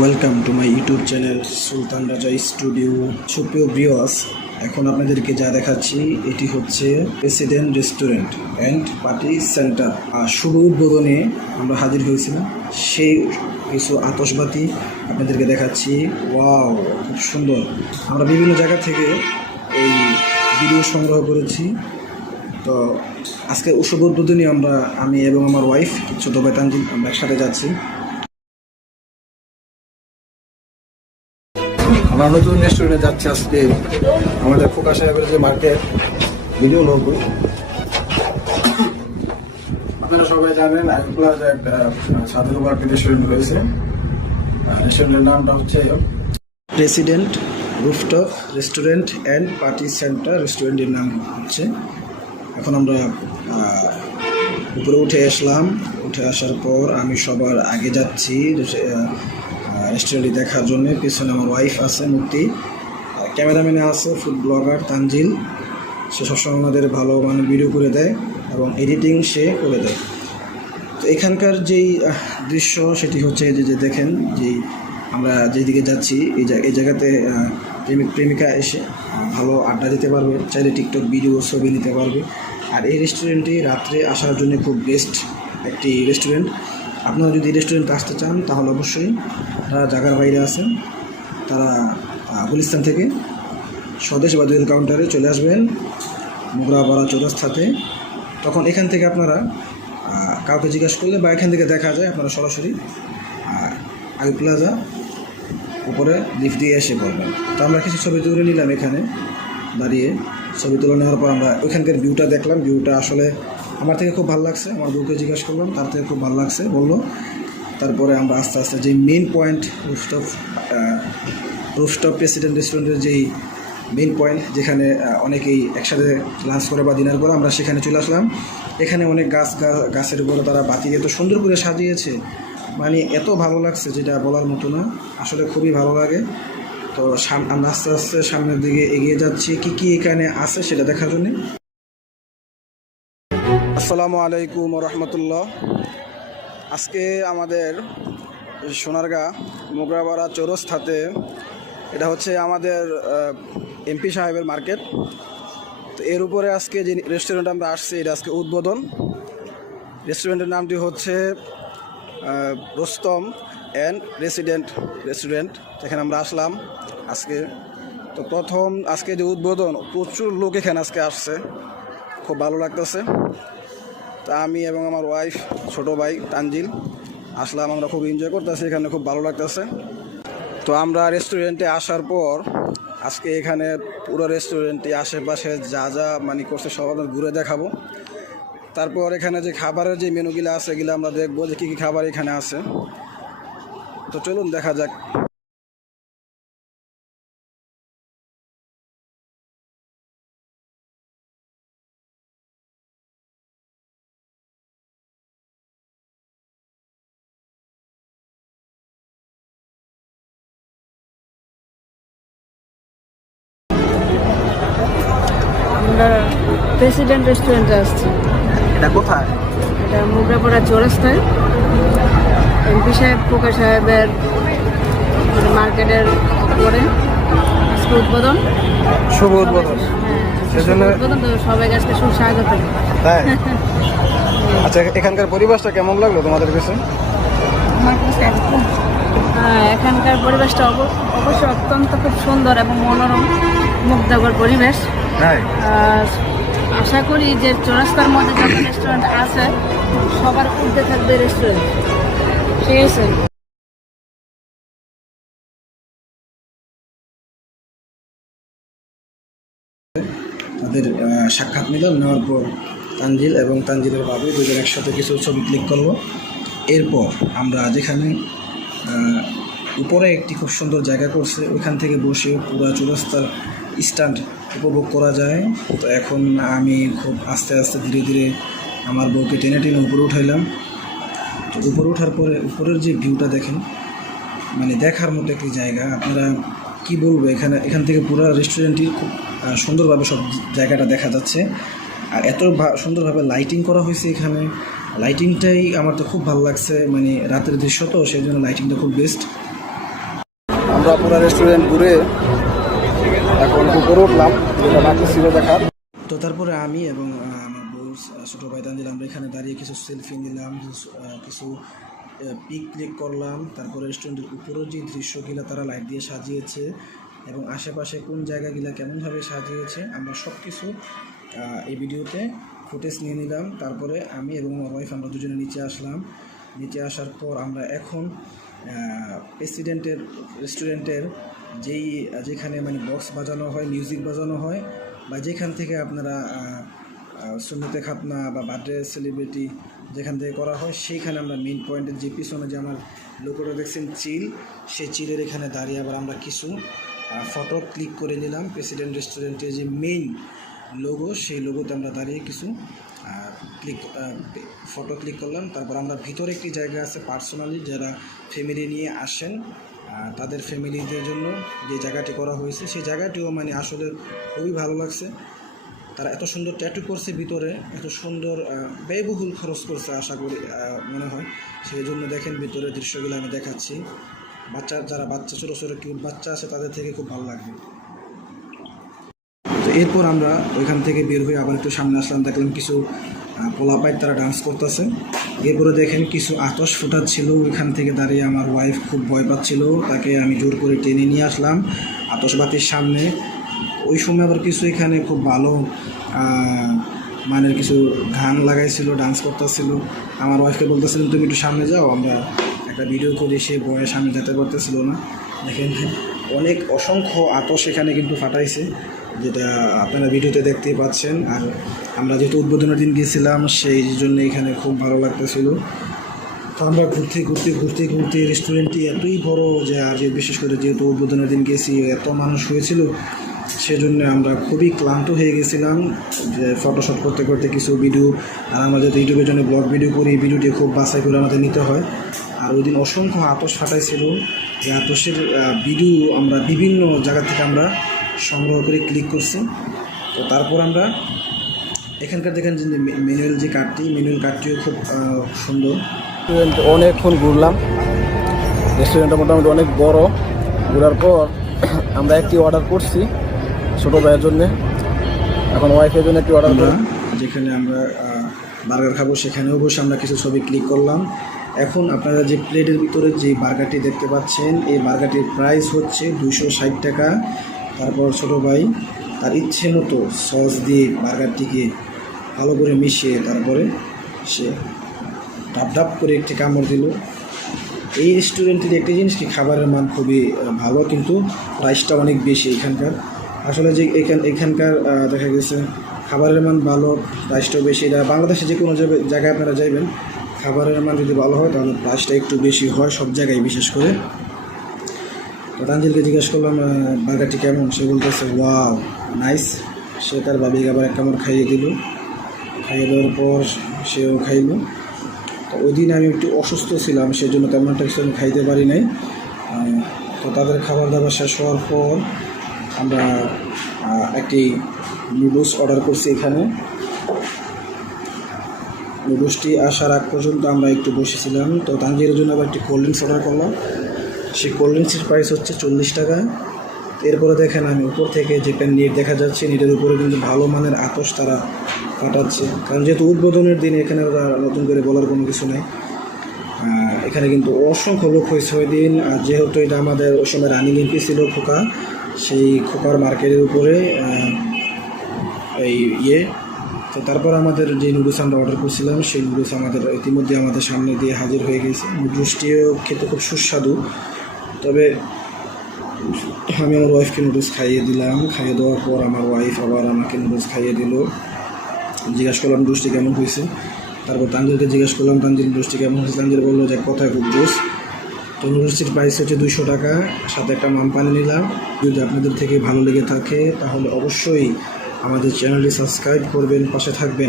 Welcome to my YouTube channel Sultan Raja studio. সুপ্রিয় viewers, এখন আপনাদেরকে যা দেখাচ্ছি এটি হচ্ছে president restaurant and party centre. শুভ উদ্বোধনে আমরা হাজির হয়েছিলাম, সেই কিছু আতশবাতি আপনাদেরকে দেখাচ্ছি। ওয়াও, খুব সুন্দর। আমরা বিভিন্ন জায়গা থেকে এই ভিডিও সংগ্রহ করেছি। তো আজকে শুভ উদ্বোধনী আমি এবং আমার ওয়াইফ ছোট ভাই তানজিল আমরা একসাথে যাচ্ছি। আমরা নতুন রেস্টুরেন্টে যাচ্ছি আজকে। আমাদের খোকা সাহেবের যে মার্কেট ভিডিও লোক, আপনারা সবাই জানেন প্লাজা একটা সাধারণ মার্কেট রেস্টুরেন্ট রয়েছে। রেস্টুরেন্টের নামটা হচ্ছে president rooftop restaurant and party centre. রেস্টুরেন্টের নাম হচ্ছে। এখন আমরা উপরে উঠে আসলাম। উঠে আসার পর আমি সবার আগে যাচ্ছি রেস্টুরেন্টটি দেখার জন্য। পিছনে আমার ওয়াইফ আছে মুক্তি, ক্যামেরাম্যানে আছে ফুড ব্লগার তানজিল। সে সবসময় আমাদের ভালো ভিডিও করে দেয় এবং এডিটিং সে করে দেয়। তো এখানকার যেই দৃশ্য সেটি হচ্ছে যে দেখেন, যে আমরা যেদিকে যাচ্ছি এই জায়গাতে প্রেমিক প্রেমিকা এসে ভালো আড্ডা দিতে পারবে, চাইলে টিকটক ভিডিও ছবি নিতে পারবে। আর এই রেস্টুরেন্টটি রাত্রে আসার জন্য খুব বেস্ট একটি রেস্টুরেন্ট। আপনারা যদি রেস্টুরেন্টে আসতে চান তাহলে অবশ্যই যারা জায়গার বাইরে আছেন তারা গুলিস্তান থেকে স্বদেশ বা দুয়েল কাউন্টারে চলে আসবেন মোগরাপাড়া চৌরাস্তাতে। তখন এখান থেকে আপনারা কাউকে জিজ্ঞাসা করলে বা এখান থেকে দেখা যায় আপনারা সরাসরি আই প্লাজা উপরে লিফট দিয়ে এসে পড়বেন। তো আমরা কিছু ছবি তুলে নিলাম এখানে দাঁড়িয়ে। ছবি তুলে নেওয়ার পর আমরা ওইখানকার ভিউটা দেখলাম। ভিউটা আসলে আমার থেকে খুব ভালো লাগছে। আমার বউকে জিজ্ঞাসা করলাম, তার থেকে খুব ভালো লাগছে বললো। তারপরে আমরা আস্তে আস্তে যে মেইন পয়েন্ট রুফটপ প্রেসিডেন্ট রেস্টুরেন্টের যেই মেইন পয়েন্ট, যেখানে অনেকেই একসাথে লাঞ্চ করে বা ডিনার করে, আমরা সেখানে চলে আসলাম। এখানে অনেক গাছের উপরে তারা বাতি এত সুন্দর করে সাজিয়েছে, এত ভালো লাগছে যেটা বলার মতো না। আসলে খুবই ভালো লাগে। তো আমরা আস্তে আস্তে সামনের দিকে এগিয়ে যাচ্ছি কি কি এখানে আছে সেটা দেখার জন্য। আসসালামু আলাইকুম রহমতুল্লাহ। আজকে আমাদের সোনারগাঁ মোগরাপাড়া চৌরাস্তাতে, এটা হচ্ছে আমাদের এমপি সাহেবের মার্কেট। তো এর উপরে আজকে যে রেস্টুরেন্ট আমরা আসছি এটা আজকে উদ্বোধন। রেস্টুরেন্টের নামটি হচ্ছে রুস্তম অ্যান্ড রেসিডেন্ট রেস্টুরেন্ট, যেখানে আমরা আসলাম আজকে। তো প্রথম আজকে যে উদ্বোধন, প্রচুর লোক এখানে আজকে আসছে, খুব ভালো লাগতেছে। তা আমি এবং আমার ওয়াইফ ছোট ভাই তানজিল আসলাম। আমরা খুব এনজয় করতেছি, এখানে খুব ভালো লাগতেছে। তো আমরা রেস্টুরেন্টে আসার পর আজকে এখানে পুরো রেস্টুরেন্টে আশেপাশে যা যা করছে সব আমরা ঘুরে দেখাবো। তারপর এখানে যে খাবারের যে মেনুগুলো আছে এগুলো আমরা দেখবো যে কী কী খাবার এখানে আছে। তো চলুন দেখা যাক। আমরা প্রেসিডেন্ট রেস্টুরেন্টে আসছি। এটা কোথায়? এটা মোগরাপাড়া চৌরাস্তায় এমপি সাহেব খোকা সাহেবের মার্কেটের উপরে আজকে উদ্বোধন, শুভ উদ্বোধন। সেজন্য উদ্বোধন তো সবাই আজকে সুস্বাগত। তাই? আচ্ছা, এখানকার পরিবেশটা কেমন লাগলো তোমাদের কাছে? হ্যাঁ, এখানকার পরিবেশটা অবশ্যই অত্যন্ত খুব সুন্দর এবং মনোরম, মুগ্ধকর পরিবেশ। আশা করি যে চৌরাস্তার মধ্যে যত রেস্টুরেন্ট আছে সবার উঠতে থাকবে রেস্টুরেন্ট। ঠিক আছে। তাদের সাক্ষাৎ নিলাম। নেওয়ার পর তানজিল এবং তানজিলের ভাবি দুজন একসাথে কিছু ছবি ক্লিক করলো। এরপর আমরা যেখানে উপরে একটি খুব সুন্দর জায়গা করছে, ওইখান থেকে বসে পুরো চৌরাস্তার স্ট্যান্ড উপভোগ করা যায়। তো এখন আমি খুব আস্তে আস্তে ধীরে ধীরে আমার বউকে টেনে টেনে উপরে উঠাইলাম। তো উপরে ওঠার পরে উপরের যে ভিউটা দেখেন, দেখার মতো একটি জায়গা। আপনারা কি বলবো, এখান থেকে পুরো রেস্টুরেন্টটি খুব সুন্দরভাবে সব জায়গাটা দেখা যাচ্ছে। আর এত সুন্দরভাবে লাইটিং করা হয়েছে এখানে। লাইটিংটাই আমার তো খুব ভালো লাগছে, রাতের দৃশ্য তো সেই জন্য লাইটিংটা খুব বেস্ট। আমরা পুরো রেস্টুরেন্ট ঘুরে এখন উপরে উঠলাম, যেটা বাকি ছিল দেখার। তো তারপরে আমি এবং আমার বউ ছোটো ভাই তানজিল আমরা এখানে দাঁড়িয়ে কিছু সেলফি নিলাম, কিছু পিক ক্লিক করলাম। তারপরে রেস্টুরেন্টের উপরেও যে দৃশ্যগুলো তারা লাইট দিয়ে সাজিয়েছে এবং আশেপাশে কোন জায়গাগুলো কেমনভাবে সাজিয়েছে আমরা সব কিছু এই ভিডিওতে ফুটেজ নিয়ে নিলাম। তারপরে আমি এবং আমার ওয়াইফ আমরা দুজনে নিচে আসলাম। নিচে আসার পর আমরা এখন প্রেসিডেন্টের রেস্টুরেন্টের যেখানে মানে বক্স বাজানো হয়, মিউজিক বাজানো হয়, বা যেখান থেকে আপনারা সুন্নতে খাতনা বা বার্থডে সেলিব্রিটি যেখান থেকে করা হয়, সেইখানে আমরা মেইন পয়েন্টের যে পিছনে যে আমার লোগোটা দেখছেন চিল, সেই চিলের এখানে দাঁড়িয়ে আবার আমরা কিছু ফটো ক্লিক করে নিলাম। প্রেসিডেন্ট রেস্টুরেন্টের যে মেইন লোগো, সেই লোগোতে আমরা দাঁড়িয়ে কিছু ফটো ক্লিক করলাম। তারপর আমরা ভিতরে একটি জায়গা আছে পার্সোনালি যারা ফ্যামিলি নিয়ে আসেন তাদের ফ্যামিলিদের জন্য যে জায়গাটি করা হয়েছে, সেই জায়গাটিও মানে আসলে খুবই ভালো লাগছে। তারা এত সুন্দর ট্যাটু করছে ভিতরে, এত সুন্দর ব্যয়বহুল খরচ করছে আশা করি মনে হয়। সেই জন্য দেখেন ভিতরের দৃশ্যগুলো আমি দেখাচ্ছি। যারা বাচ্চা ছোটো ছোটো কিউট বাচ্চা আছে তাদের থেকে খুব ভালো লাগবে। তো এরপর আমরা ওইখান থেকে বের হয়ে আবার একটু সামনে আসলাম, দেখলাম কিছু পোলাপাইট তারা ডান্স করতেছে। এরপরে দেখেন কিছু আতশ ফুটাচ্ছিল, ওইখান থেকে দাঁড়িয়ে আমার ওয়াইফ খুব ভয় পাচ্ছিল, তাকে আমি জোর করে টেনে নিয়ে আসলাম আতশবাতির সামনে। ওই সময় আবার কিছু এখানে খুব ভালো মানের কিছু গান লাগাইছিল, ডান্স করতেছিল। আমার ওয়াইফকে বলতেছিলাম তুমি একটু সামনে যাও, আমরা একটা ভিডিও করি। সে ভয়ে সামনে যেতে পারতেছিল না। দেখেন অসংখ্য আতশ এখানে কিন্তু ফাটাইছে, যেটা আপনারা ভিডিওতে দেখতেই পাচ্ছেন। আর আমরা যেহেতু উদ্বোধনের দিন গিয়েছিলাম সেই জন্য এখানে খুব ভালো লাগতেছিল। তো আমরা ঘুরতে রেস্টুরেন্টটি এতই বড় যে, আর বিশেষ করে যেহেতু উদ্বোধনের দিন গেছি এত মানুষ হয়েছিল, সেজন্য আমরা খুবই ক্লান্ত হয়ে গেছিলাম যে ফটোশ্যুট করতে কিছু ভিডিও। আর আমরা যেহেতু ইউটিউবের জন্য ব্লগ ভিডিও করি, এই ভিডিওটি খুব বাছাই করে আমাদের নিতে হয়। আর ওই দিন অসংখ্য আতশ ফাটাইছিল, এই আতশের ভিডিও আমরা বিভিন্ন জায়গা থেকে আমরা সংগ্রহ করে ক্লিক করছি। তো তারপর আমরা এখানকার দেখেন যে ম্যানুয়াল কার্ডটিও খুব সুন্দর। রেস্টুরেন্ট অনেকক্ষণ ঘুরলাম, রেস্টুরেন্টটা মোটামুটি অনেক বড়। ঘোরার পর আমরা একটি অর্ডার করছি ছোটো ভাইয়ের জন্যে, এখন ওয়াইফের জন্য একটি অর্ডার করা। যেখানে আমরা বার্গার খাবো সেখানেও বসে আমরা কিছু ছবি ক্লিক করলাম। এখন আপনারা যে প্লেটের ভিতরে যে বার্গারটি দেখতে পাচ্ছেন, এই বার্গারটির প্রাইস হচ্ছে 260 টাকা। তারপর ছোটো ভাই তার ইচ্ছে মতো সস দিয়ে বার্গারটিকে ভালো করে মিশিয়ে তারপরে সে ডাব করে একটি কামড় দিল। এই রেস্টুরেন্টের একটি জিনিস কি, খাবারের মান খুবই ভালো, কিন্তু প্রাইসটা অনেক বেশি এখানকার। আসলে যে এখানকার দেখা গেছে খাবারের মান ভালো, প্রাইসটাও বেশি। এটা বাংলাদেশে যে কোনো জায়গায় আপনারা যাইবেন, খাবারের মান যদি ভালো হয় তাহলে প্রাইসটা একটু বেশি হয় সব জায়গায়, বিশেষ করে। তো তানজিলকে জিজ্ঞাসা করলাম বার্গারটি কেমন, সে বলতেছে ওয়াও নাইস। সে তার বাবিকে আবার এক কামড় খাইয়ে দিল, খাইয়ে দেওয়ার পর সেও খাইল। তো ওই দিন আমি একটু অসুস্থ ছিলাম, সেজন্য তেমন একটা কিছু আমি খাইতে পারি নাই। তো তাদের খাবার দাবার শেষ হওয়ার পর আমরা একটি নুডলস অর্ডার করছি। এখানে নুডলসটি আসার আগ পর্যন্ত আমরা একটু বসেছিলাম। তো তানজিলের জন্য আবার একটি কোল্ড ড্রিঙ্কস অর্ডার করলাম। সেই কোল্ড ড্রিঙ্কসের প্রাইস হচ্ছে 40 টাকা। এরপরে দেখেন আমি উপর থেকে যেটা নেট দেখা যাচ্ছে, নেটের উপরে কিন্তু ভালো মানের আতশ তারা ফাটাচ্ছে, কারণ যেহেতু উদ্বোধনের দিন এখানে নতুন করে বলার কোনো কিছু নাই। এখানে কিন্তু অসংখ্য লোক হয়েছে ওই দিন। আর যেহেতু এটা আমাদের ওই সময় রানিং এমপি ছিল খোকা, সেই খোকার মার্কেটের উপরে তো তারপর আমাদের যে নুডলস আমরা অর্ডার করছিলাম, সেই নুডলস ইতিমধ্যে আমাদের সামনে দিয়ে হাজির হয়ে গেছে। নুডলসটিও খেতে খুব সুস্বাদু। তবে আমি আমার ওয়াইফকে নুডলস খাইয়ে দিলাম, খাইয়ে দেওয়ার পর আমার ওয়াইফ আবার আমাকে নুডলস খাইয়ে দিল। জিজ্ঞাসা করলাম নুডলসটি কেমন হয়েছে। তারপর তানজিলকে জিজ্ঞাসা করলাম তানজিল নুডলসটি কেমন হয়েছে। তানজিল বললো যে কথায় খুব জোস। তো নুডলসটির প্রাইস হচ্ছে 200 টাকা, সাথে একটা মাম পানি নিলাম। যদি আপনাদের থেকে ভালো লেগে থাকে তাহলে অবশ্যই আমাদের চ্যানেলটি সাবস্ক্রাইব করবেন, পাশে থাকবেন।